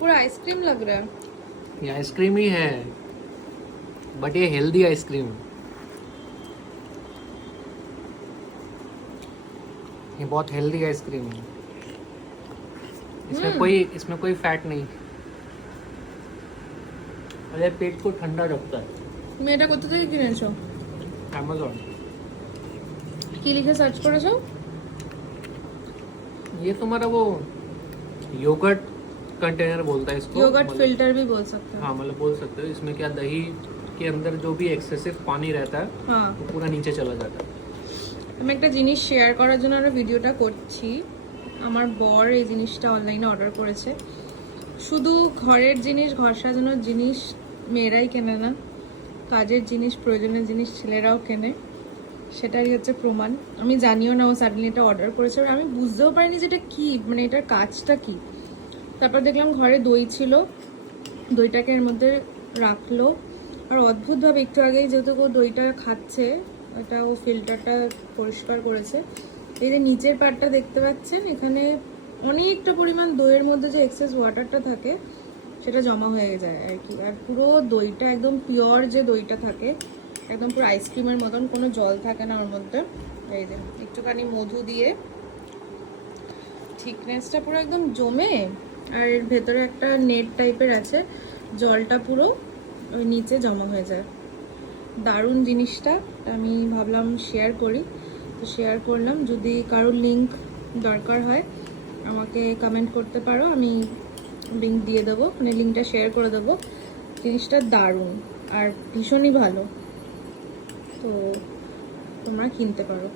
पूरा आइसक्रीम लग रहा है। ये आइसक्रीम ही है, बट ये हेल्दी आइसक्रीम है। ये बहुत हेल्दी आइसक्रीम है। इसमें कोई फैट नहीं, और ये पेट को ठंडा रखता है। মেয়েটা কোথা থেকে কিনেছো? अमेज़न। কি লিখে সার্চ করেছো? ये तुम्हारा वो योगर्ट कंटेनर बोलता है इसको। योगर्ट मतलब- फिल्टर भी बोल सकते हो। हाँ मतलब बोल सकते हो। इसमें क्या दही के अंदर जो भी एक्सेसिव पानी रहता है हाँ, वो पूरा नीचे चला जाता है। আমি একটা জিনিস শেয়ার করার জন্য আমরা ভিডিওটা করছি। আমার বর এই জিনিসটা অনলাইনে অর্ডার করেছে। শুধু ঘরের জিনিস, ঘর সাজানোর জিনিস মেয়েরাই কেনে না, কাজের জিনিস, প্রয়োজনীয় জিনিস ছেলেরাও কেনে। সেটারই হচ্ছে প্রমাণ। আমি জানিও না ও সাডেনলি এটা অর্ডার করেছে, আর আমি বুঝতেও পারিনি যে এটা কী, মানে এটার কাজটা কী। তারপর দেখলাম ঘরে দই ছিল, দইটাকে এর মধ্যে রাখলো, আর অদ্ভুতভাবে একটু আগেই যেহেতু ও দইটা খাচ্ছে, ওটা ও ফিল্টারটা পরিষ্কার করেছে। এই যে নিচের পার্টটা দেখতে পাচ্ছেন, এখানে অনেকটা পরিমাণ দইয়ের মধ্যে যে এক্সেস ওয়াটারটা থাকে সেটা জমা হয়ে যায় আর কি। আর পুরো দইটা একদম পিওর যে দইটা থাকে, একদম পুরো আইসক্রিমের মতন, কোনো জল থাকে না ওর মধ্যে। এই যে একটুখানি মধু দিয়ে থিকনেসটা পুরো একদম জমে, আর এর ভেতরে একটা নেট টাইপের আছে, জলটা পুরো ওই নিচে জমা হয়ে যায়। দারুণ জিনিসটা, আমি ভাবলাম শেয়ার করি, তো শেয়ার করলাম। যদি কারোর লিঙ্ক দরকার হয় আমাকে কমেন্ট করতে পারো, আমি লিঙ্ক দিয়ে দেবো, মানে লিঙ্কটা শেয়ার করে দেবো। জিনিসটা দারুণ আর ভীষণই ভালো, তো তোমরা কিনতে পারো।